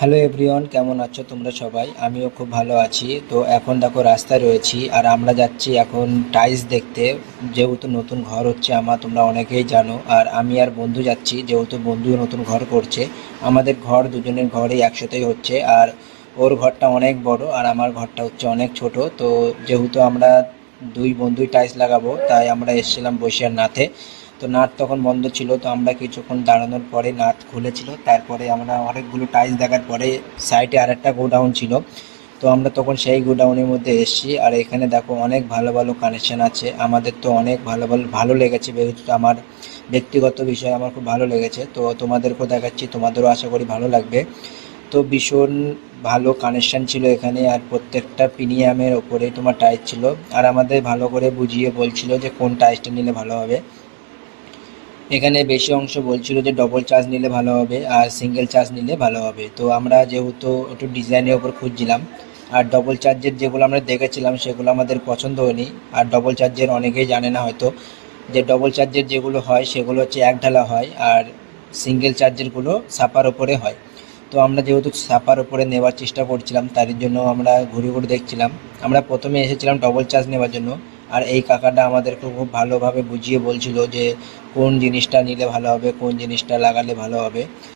Hello everyone, কেমন আছো তোমরা সবাই? আমিও খুব ভালো আছি। তো এখন দেখো রাস্তায় রয়েছি আর আমরা যাচ্ছি এখন টাইলস দেখতে। যেহেতু নতুন ঘর হচ্ছে আমার, তোমরা অনেকেই জানো। আর আমি আর বন্ধু যাচ্ছি, যেহেতু বন্ধু নতুন ঘর করছে। আমাদের ঘর দুজনের ঘরেই একসাথেই হচ্ছে। আর ওর ঘরটা অনেক বড় আর আমার ঘরটা হচ্ছে অনেক ছোট। তো যেহেতু আমরা দুই বন্ধুই টাইলস লাগাবো, তাই আমরা এসেছিলাম বসিয়ার নাথে। তো নাট তখন বন্ধ ছিল, তো আমরা কিছুক্ষণ দাঁড়ানোর পরে নাট খুলেছিল। তারপরে আমরা অনেকগুলো টাইলস দেখার পরে সাইডে আরেকটা গোডাউন ছিল, তো আমরা তখন সেই গোডাউনের মধ্যে এসেছি। আর এখানে দেখো অনেক ভালো ভালো কানেকশন আছে। আমাদের তো অনেক ভালো ভালো ভালো লেগেছে, যেহেতু আমার ব্যক্তিগত বিষয় আমার খুব ভালো লেগেছে। তো তোমাদেরকেও দেখাচ্ছি, তোমাদেরও আশা করি ভালো লাগবে। তো ভীষণ ভালো কানেকশন ছিল এখানে, আর প্রত্যেকটা প্রিমিয়ামের ওপরেই তোমার টাইলস ছিল। আর আমাদের ভালো করে বুঝিয়ে বলছিল যে কোন টাইলসটা নিলে ভালো হবে। এখানে বেশি অংশ বলছিল যে ডবল চার্জ নিলে ভালো হবে আর সিঙ্গেল চার্জ নিলে ভালো হবে। তো আমরা যেহেতু একটু ডিজাইনের ওপর খুঁজছিলাম, আর ডবল চার্জের যেগুলো আমরা দেখেছিলাম সেগুলো আমাদের পছন্দ হয়নি। আর ডবল চার্জের অনেকেই জানে না হয়তো, যে ডবল চার্জের যেগুলো হয় সেগুলো হচ্ছে এক ঢালা হয়, আর সিঙ্গেল চার্জেরগুলো ছাপার ওপরে হয়। তো আমরা যেহেতু ছাপার ওপরে নেওয়ার চেষ্টা করছিলাম, তার জন্য আমরা ঘুরে ঘুরে দেখছিলাম। আমরা প্রথমে এসেছিলাম ডবল চার্জ নেওয়ার জন্য। আর এই কাকাটা আমাদেরকে খুব ভালোভাবে বুঝিয়ে বলছিল যে কোন জিনিসটা নিলে ভালো হবে, কোন জিনিসটা লাগালে ভালো হবে।